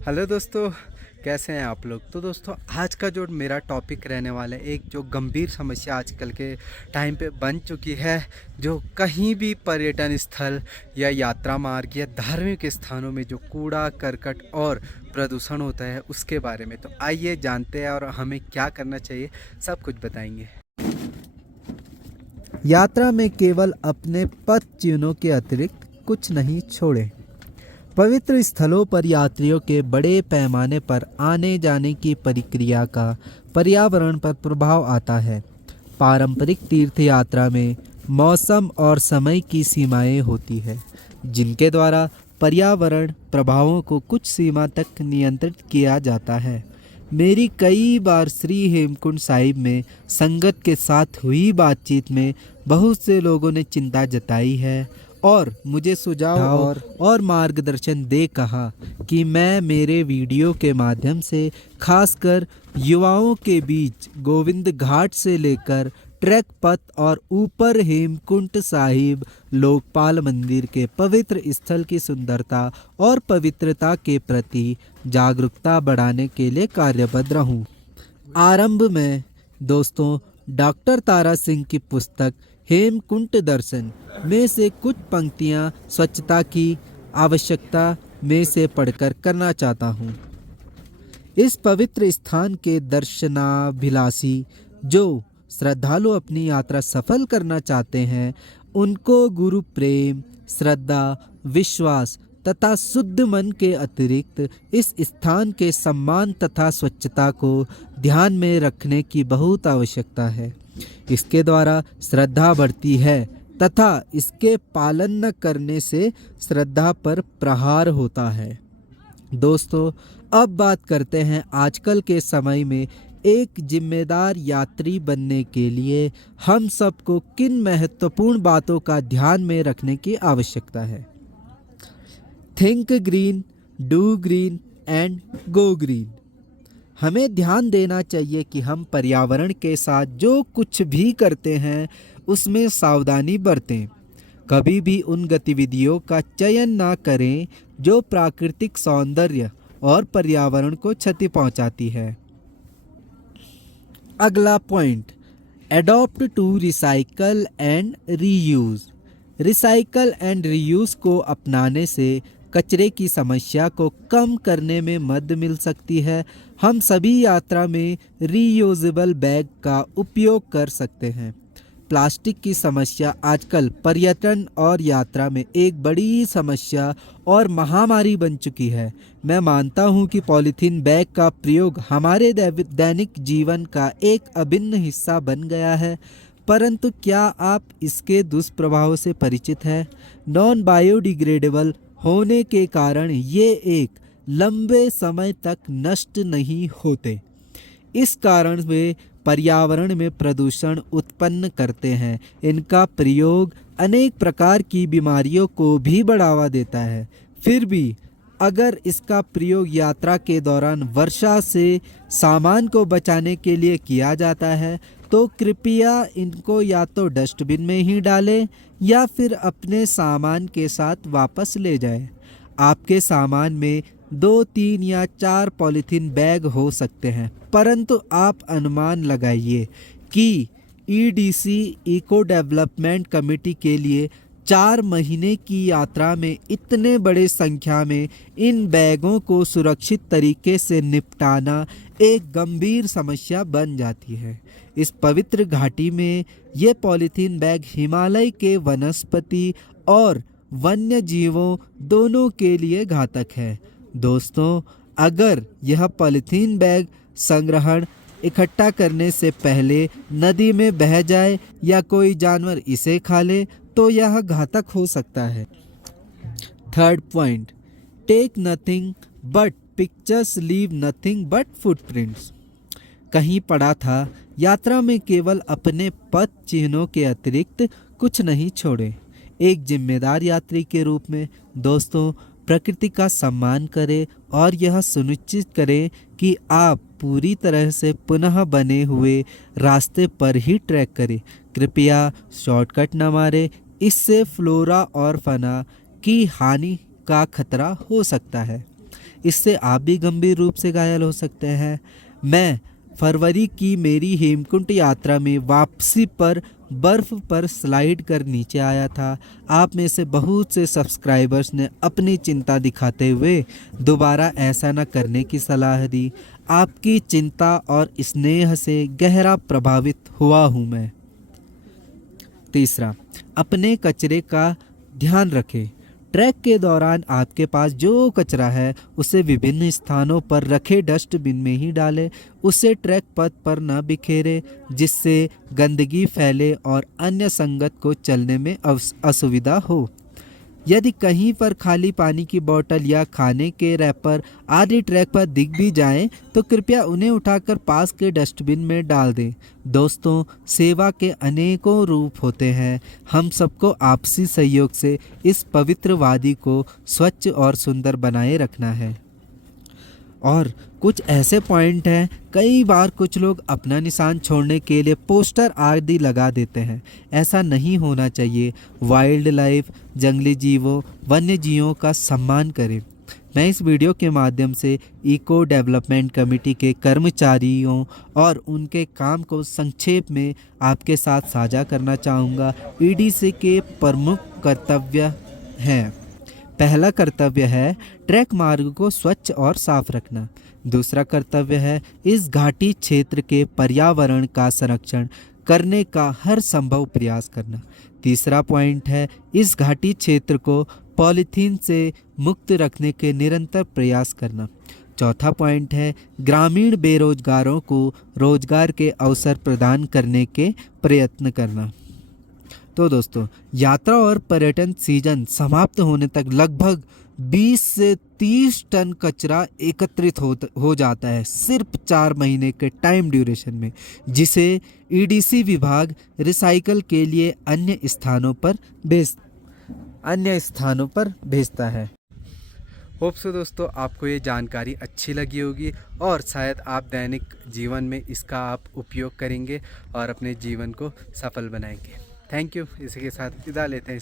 Hello दोस्तों, कैसे हैं आप लोग। तो दोस्तों, आज का जो मेरा टॉपिक रहने वाला है, एक जो गंभीर समस्या आजकल के टाइम पे बन चुकी है, जो कहीं भी पर्यटन स्थल या यात्रा मार्ग या धार्मिक स्थानों में जो कूड़ा करकट और प्रदूषण होता है उसके बारे में। तो आइए जानते हैं और हमें क्या करना चाहिए, सब कुछ बताएंगे। यात्रा में केवल अपने पद चिन्हों के अतिरिक्त कुछ नहीं छोड़ें। पवित्र स्थलों पर यात्रियों के बड़े पैमाने पर आने जाने की प्रक्रिया का पर्यावरण पर प्रभाव आता है। पारंपरिक तीर्थ यात्रा में मौसम और समय की सीमाएं होती है, जिनके द्वारा पर्यावरण प्रभावों को कुछ सीमा तक नियंत्रित किया जाता है। मेरी कई बार श्री हेमकुंड साहिब में संगत के साथ हुई बातचीत में बहुत से लोगों ने चिंता जताई है और मुझे सुझाव और मार्गदर्शन दे कहा कि मैं मेरे वीडियो के माध्यम से खासकर युवाओं के बीच गोविंद घाट से लेकर ट्रैक पथ और ऊपर हेमकुंड साहिब लोकपाल मंदिर के पवित्र स्थल की सुंदरता और पवित्रता के प्रति जागरूकता बढ़ाने के लिए कार्यबद्ध रहूं। आरंभ में दोस्तों, डॉक्टर तारा सिंह की पुस्तक हेमकुंड दर्शन में से कुछ पंक्तियां स्वच्छता की आवश्यकता में से पढ़कर करना चाहता हूँ। इस पवित्र स्थान के दर्शनाभिलाषी जो श्रद्धालु अपनी यात्रा सफल करना चाहते हैं, उनको गुरु प्रेम, श्रद्धा, विश्वास तथा शुद्ध मन के अतिरिक्त इस स्थान के सम्मान तथा स्वच्छता को ध्यान में रखने की बहुत आवश्यकता है। इसके द्वारा श्रद्धा बढ़ती है तथा इसके पालन न करने से श्रद्धा पर प्रहार होता है। दोस्तों, अब बात करते हैं आजकल के समय में एक जिम्मेदार यात्री बनने के लिए हम सबको किन महत्वपूर्ण बातों का ध्यान में रखने की आवश्यकता है। Think green, do green and go green. हमें ध्यान देना चाहिए कि हम पर्यावरण के साथ जो कुछ भी करते हैं उसमें सावधानी बरतें। कभी भी उन गतिविधियों का चयन ना करें जो प्राकृतिक सौंदर्य और पर्यावरण को क्षति पहुंचाती है। अगला point, adopt to recycle and reuse. Recycle and reuse को अपनाने से कचरे की समस्या को कम करने में मदद मिल सकती है। हम सभी यात्रा में रीयूजेबल बैग का उपयोग कर सकते हैं। प्लास्टिक की समस्या आजकल पर्यटन और यात्रा में एक बड़ी समस्या और महामारी बन चुकी है। मैं मानता हूं कि पॉलीथीन बैग का प्रयोग हमारे दैनिक जीवन का एक अभिन्न हिस्सा बन गया है, परंतु क्या आप इसके दुष्प्रभावों से परिचित हैं? नॉन बायोडिग्रेडेबल होने के कारण ये एक लंबे समय तक नष्ट नहीं होते। इस कारण वे पर्यावरण में प्रदूषण उत्पन्न करते हैं। इनका प्रयोग अनेक प्रकार की बीमारियों को भी बढ़ावा देता है। फिर भी अगर इसका प्रयोग यात्रा के दौरान वर्षा से सामान को बचाने के लिए किया जाता है तो कृपया इनको या तो डस्टबिन में ही डालें या फिर अपने सामान के साथ वापस ले जाएं। आपके सामान में 2, 3 या 4 पॉलीथीन बैग हो सकते हैं, परंतु आप अनुमान लगाइए कि ईडीसी इको डेवलपमेंट कमेटी के लिए 4 महीने की यात्रा में इतने बड़े संख्या में इन बैगों को सुरक्षित तरीके से निपटाना एक गंभीर समस्या बन जाती है। इस पवित्र घाटी में ये पॉलीथीन बैग हिमालय के वनस्पति और वन्य जीवों दोनों के लिए घातक है। दोस्तों, अगर यह पॉलीथीन बैग संग्रहण इकट्ठा करने से पहले नदी में बह जाए या कोई जानवर इसे खा ले तो यह घातक हो सकता है। Third point, take nothing but pictures, leave nothing but footprints. कहीं पढ़ा था, यात्रा में केवल अपने पद चिन्हों के अतिरिक्त कुछ नहीं छोड़े। एक जिम्मेदार यात्री के रूप में दोस्तों, प्रकृति का सम्मान करें और यह सुनिश्चित करें कि आप पूरी तरह से पुनः बने हुए रास्ते पर ही ट्रैक करें। कृपया शॉर्टकट न मारें, इससे फ्लोरा और फना की हानि का खतरा हो सकता है। इससे आप भी गंभीर रूप से घायल हो सकते हैं। मैं फरवरी की मेरी हेमकुंड यात्रा में वापसी पर बर्फ़ पर स्लाइड कर नीचे आया था। आप में से बहुत से सब्सक्राइबर्स ने अपनी चिंता दिखाते हुए दोबारा ऐसा न करने की सलाह दी। आपकी चिंता और स्नेह से गहरा प्रभावित हुआ हूँ मैं। तीसरा, अपने कचरे का ध्यान रखें। ट्रैक के दौरान आपके पास जो कचरा है उसे विभिन्न स्थानों पर रखे डस्टबिन में ही डालें। उसे ट्रैक पथ पर न बिखेरें जिससे गंदगी फैले और अन्य संगत को चलने में असुविधा हो। यदि कहीं पर खाली पानी की बोतल या खाने के रैपर आदि ट्रैक पर दिख भी जाएं तो कृपया उन्हें उठाकर पास के डस्टबिन में डाल दें। दोस्तों, सेवा के अनेकों रूप होते हैं। हम सबको आपसी सहयोग से इस पवित्र वादी को स्वच्छ और सुंदर बनाए रखना है। और कुछ ऐसे पॉइंट हैं, कई बार कुछ लोग अपना निशान छोड़ने के लिए पोस्टर आदि लगा देते हैं। ऐसा नहीं होना चाहिए। वाइल्ड लाइफ, जंगली जीवों, वन्य जीवों का सम्मान करें। मैं इस वीडियो के माध्यम से इको डेवलपमेंट कमेटी के कर्मचारियों और उनके काम को संक्षेप में आपके साथ साझा करना चाहूँगा। ईडीसी के प्रमुख कर्तव्य हैं। पहला कर्तव्य है ट्रैक मार्ग को स्वच्छ और साफ रखना। दूसरा कर्तव्य है इस घाटी क्षेत्र के पर्यावरण का संरक्षण करने का हर संभव प्रयास करना। तीसरा पॉइंट है इस घाटी क्षेत्र को पॉलीथीन से मुक्त रखने के निरंतर प्रयास करना। चौथा पॉइंट है ग्रामीण बेरोजगारों को रोजगार के अवसर प्रदान करने के प्रयत्न करना। तो दोस्तों, यात्रा और पर्यटन सीजन समाप्त होने तक लगभग 20 से 30 टन कचरा एकत्रित हो जाता है सिर्फ 4 महीने के टाइम ड्यूरेशन में, जिसे ईडीसी विभाग रिसाइकल के लिए अन्य स्थानों पर भेजता है। होप सो दोस्तों, आपको ये जानकारी अच्छी लगी होगी और शायद आप दैनिक जीवन में इसका आप उपयोग करेंगे और अपने जीवन को सफल बनाएंगे। Thank you. इसी के साथ विदा लेते हैं।